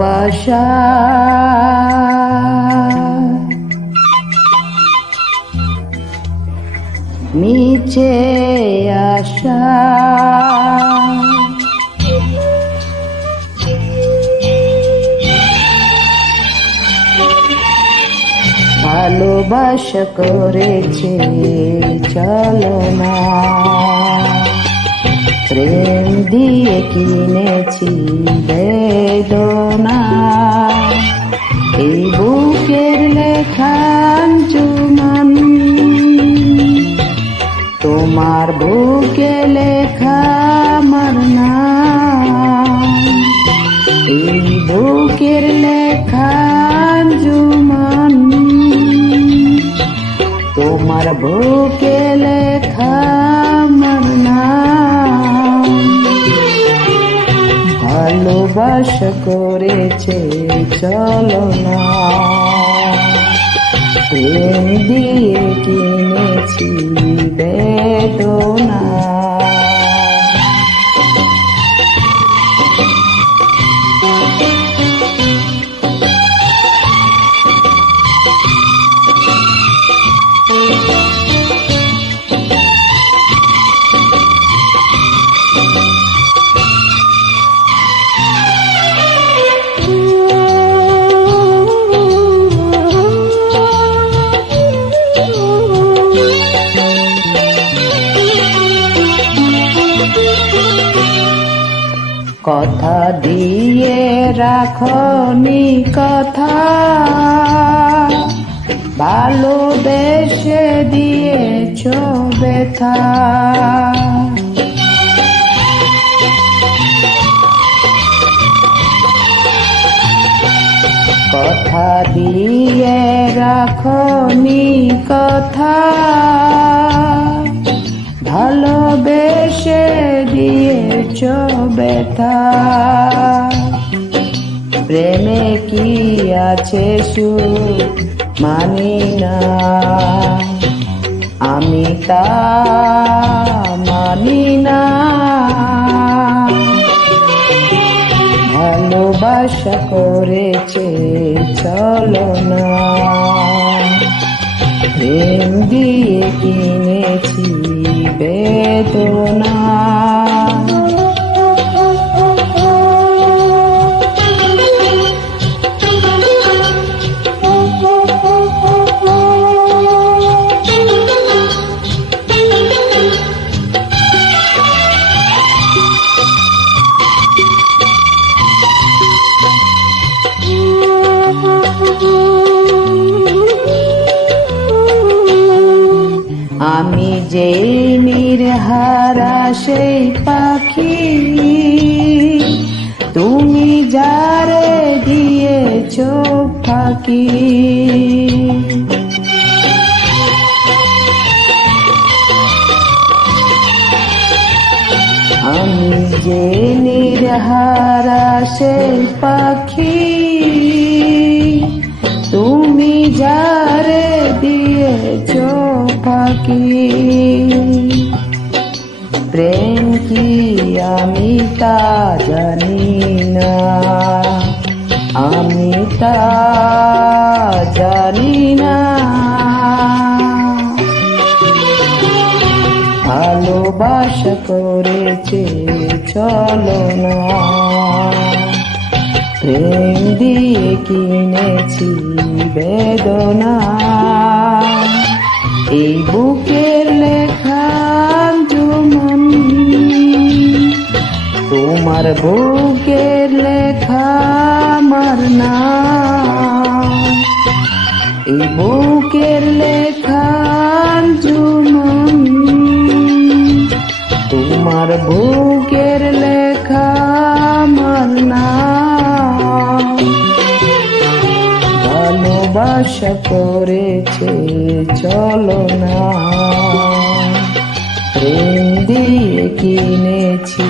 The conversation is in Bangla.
ভালোবাসা মিছে আশা ভালোবাসা করেছে ছলনা প্রেম দিয়ে কিনেছি বেদনা এই বুকের লেখা চুমন তোমার বুকে লেখা আমার নাম এই বুকের লেখা চুমন তোমার বুকে লেখা আমার নাম ভালোবাসা করেছে ছলনা প্রেম দিয়ে কিনেছি বেদনা কথা দিয়ে রাখনি কথা ভালোবেসে দিয়েছ ব্যথা কথা দিয়ে রাখনি কথা ভালোবেসে দিয়েছ ব্যথা প্রেমে কি আছে সুখ মানি না আমি তা মানি না ভালোবাসা করেছে ছলনা প্রেম দিয়ে কিনেছি বেদনা আমি যে নির্হারা সেই পাখি তুমি যারে দিয়েছ ফাঁকি আমি যে নির্হারা সেই পাখি তুমি যারে দিয়েছ ফাঁকি প্রেম কি আমি তা জানি না আমি তা জানি না ভালোবাসা করেছে ছলনা প্রেম দিয়ে কিনেছি বেদনা এই বুকের লেখা চুমন তোমার বুকের লেখা আমার নাম এই বুকের লেখা চুমন তোমার বুকের লেখা আমার নাম ভালোবাসা করেছে ছলনা প্রেম দিয়ে কিনেছি